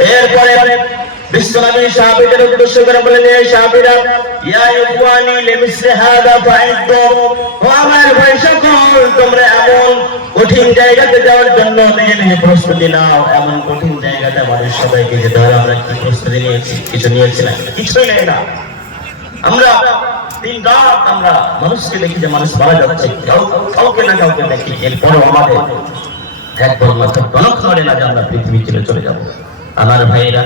এরপরে বিশ্বনবী সাহাবীদের উদ্দেশ্য করে বলেন এই সাহাবীরা, ইয়া ইখওয়ানি লিমিসলি হাদা ফাইদু ও আমার ভাই সকল, তোমরা এমন কঠিন জায়গাতে যাওয়ার জন্য নিজে নিজে প্রস্তুতি নাও। এমন কঠিন জায়গাতে আমাদের সবাইকে যেতে হবে। আমরা কি প্রস্তুতি নিয়েছি? কিছু নিয়েছি না। কিছুই নেই না। আমরা দিন রাত আমরা মানুষকে দেখি যে মানুষ মারা যাচ্ছে। কাউ- কাউকে না কাউকে দেখি। এরপরও আমাদের একদম গণক করে না যে আমরা পৃথিবী ছেড়ে চলে যাব। আমার ভাইরা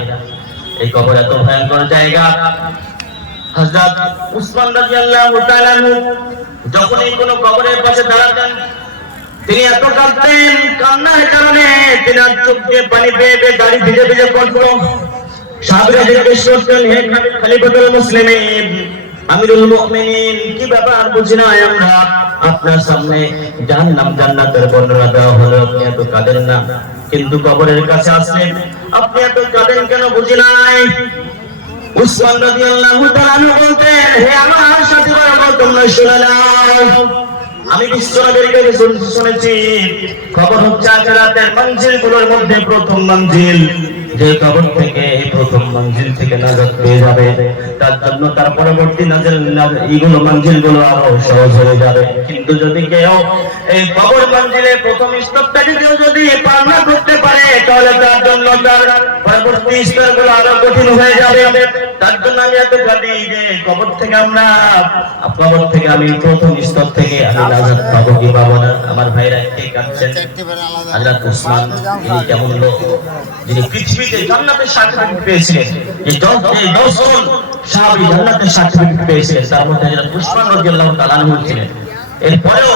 এই কবর এত ভয়ঙ্কর জায়গা। হযরত উসমান রাদিয়াল্লাহু তাআলা যখন এই কোন কবরের পাশে দাঁড়াতেন, তিনি এত কাঁদতেন, কান্নার কারণে তিনি চোখ দিয়ে পানি পেয়ে পেয়ে দাড়ি ভিজে ভিজে পড়তো। সাহাবীরা জিজ্ঞেস করতেন হে খলিফাতুল মুসলিমিন, আমিরুল মুমিনিন, কি ব্যাপার বুঝি না আমরা? আপনার সামনে জাহান্নাম জান্নাতের বর্ণনা দেওয়া হলো, আপনি এত কাঁদেন না। কিন্তু কবরের কাছে আসলেন। আপনি এত কাঁদেন কেন বুঝি নাই? উসমান রাদিয়াল্লাহু তাআলা বলতেন, হে আমার সাথীরা আমার তোমরা শুনে নাও। আমি বিশ্বনবীর কাছে শুনেছি। খবর হচ্ছে আখেরাতের মঞ্জিলগুলোর মধ্যে প্রথম মঞ্জিল। যে কবর থেকে প্রথম মঞ্জিল থেকে নাজাত পেয়ে যাবে, তার জন্য তার পরবর্তী নাজেল এইগুলো মঞ্জিলগুলো আরও সহজ হয়ে যাবে। কিন্তু যদি কেউ এই কবর মঞ্জিলে প্রথম স্তরটা কেউ যদি পার করতে পারে, তাহলে তার জন্য তার পরবর্তী স্তরগুলো আরও কঠিন হয়ে যাবে। তার জন্য আমি এত ভাবি যে কবর থেকে আমরা কবর থেকে আমি প্রথম স্তর থেকে আমি নাজাত পাবো কি পাবো না? আমার ভাইরা কে কাঁদছেন। হযরত উসমান ইনি কেমন লোক যিনি পৃথিবীতে জান্নাতের সার্টিফিকেট পেয়েছিলেন। দশ এই দশজন সাহাবী জান্নাতের সার্টিফিকেট পেয়েছিলেন তার মধ্যে হযরত উসমান রাদিয়াল্লাহু তাআলা ছিলেন। এরপরেও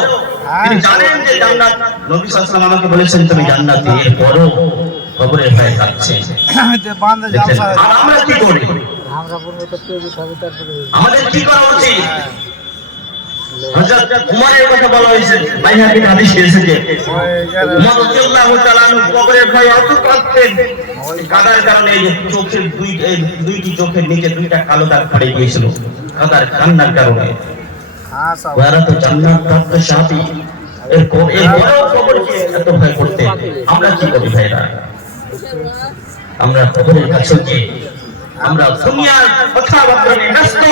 তিনি জানেন যে জান্নাত নবী সাল্লাল্লাহু আলাইহি ওয়াসাল্লাম আমাকে বলেছেন তুমি জান্নাতি এরপরেও কবরের ভয়ে যে? জালসা আর আমরা কি করি? আমরা বলব তো কেউ খাবে তারপরে আমাদের কি করা উচিত? হযরত উমরের কথা বলা হয়েছে বাইহাকির হাদিস এসেছে। উমর রাদিয়াল্লাহু তাআলা কবরের ভয়ে অত কাঁদতেন কাদার কারণে চোখের দুই দুইটি চোখের নিচে দুইটা কালো দাগ পড়ে গিয়েছিল। কাদার কান্নার কারণে। হ্যাঁ ওরা তো জান্নাত প্রাপ্ত সাথী। এর ক- কবরকে এত ভয় করতে আমরা কি করি ভাইরা? আমরা কবরের কাছে গিয়ে আমরা দুনিয়ার কথাবার্তা নিয়ে ব্যস্ত।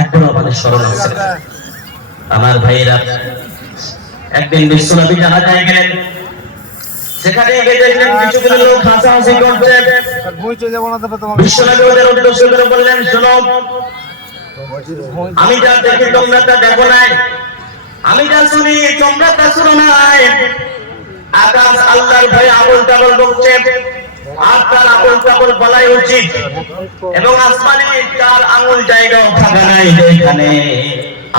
একদম আমাদের স্মরণ আছে। আমার ভাইয়েরা, একদিন বিশ্বনবী জাহাজায় গেলেন। শোনো তোমরা তা শুনি আকাশ আল্লাহর ভয়ে আবল তাবল বকছে। আর তার তাবল বলাই উচিত। এবং আসমানে চার আঙুল জায়গাও ফাঁকা নাই যেখানে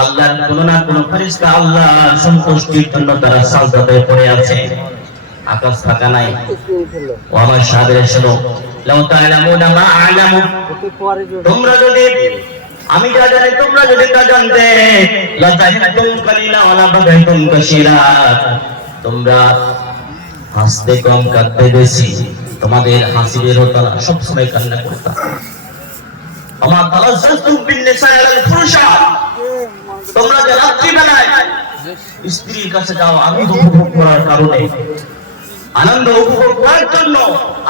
আল্লাহর কোনো না কোনো ফেরেশতা আল্লাহর সন্তুষ্টির জন্য তারা সাজদাতে পড়ে আছে। আকাশ ফাঁকা নাই। ও আমার সাহাবীরা শোনো, লাউ তা'লামুনা মা আ'লামু। তোমরা যদি, আমি যা জানি তোমরা যদি তা জানতে লাতাহিতুম কালিলা ওয়ালা বাগাইতুম কাসীরা তোমরা হাসতে কম কাঁদতে বেশি। তোমাদের হাসি বের হতো না সবসময় কান্না করতাম আমার তালাজ্জাতুম বিন নিসা আলাল ফুরশা। তোমরা যে রাত্রি বেলায় স্ত্রীর কাছে যাও, আনন্দ উপভোগ করার কারণে। আনন্দ উপভোগ করার জন্য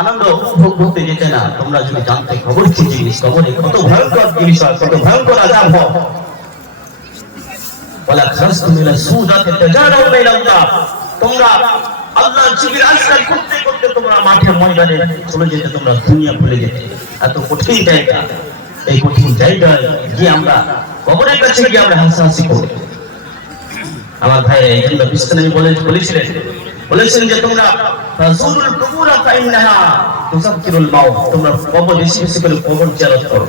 আনন্দ উপভোগ করতে যেতে না। তোমরা যদি জানতে খবর কি জিনিস খবরে কত ভয়ঙ্কর জিনিস হয় কত ভয়ঙ্কর আজাব হয়। বলা খাস তুমি সুদাতে তেজারাও বাইরাল্লাহ তোমরা আল্লাহ করতে করতে তোমরা মাঠে ময়দানে চলে যেতে, তোমরা দুনিয়া ভুলে যেতে। এত কঠিন জায়গা। এই কঠিন জায়গায় গিয়ে আমরা কবরের কাছে গিয়ে আমরা হাসাহাসি করি আমার ভাই এই জন্য বিস্তারিত বলে বলেছিলেন। বলেছেন যে তোমরা কুবুরা ফাইন্নাহা মাউত। তোমরা কবর বেশি বেশি করে কবর জিয়ারত করো।